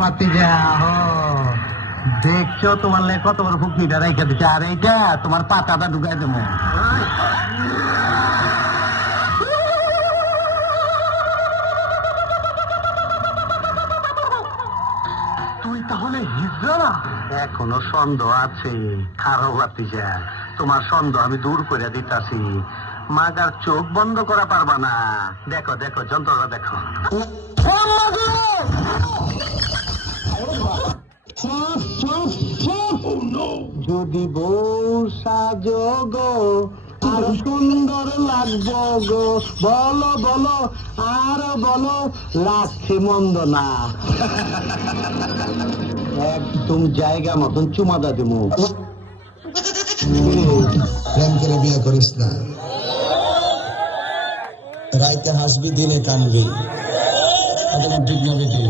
ভাতিজা হো, দেখছো তোমার লে কত বড় ফুকনিটা রেখে দিচ্ছে, আর এইটা তোমার পাতাটা ঢুকাই দেবো। তুই তাহলে হিজড়া? এখনো সন্দেহ আছে, খারো ভাতিজা, তোমার সন্দেহ আমি দূর করে দিতাছি। মাগার চোখ বন্ধ করা পারবা না। দেখো দেখো যন্ত্রটা দেখো। যদি বউ সাজো গো আর সুন্দর লাগবো গো, বলো বলো আর বলো, লাগছে মন্দ না। একদম জায়গা মতন চুমাদা দেবো। প্রেম করে বিয়ে করিস না, রাইতে হাসবি দিনে কানবি। ঠিক না বেটি?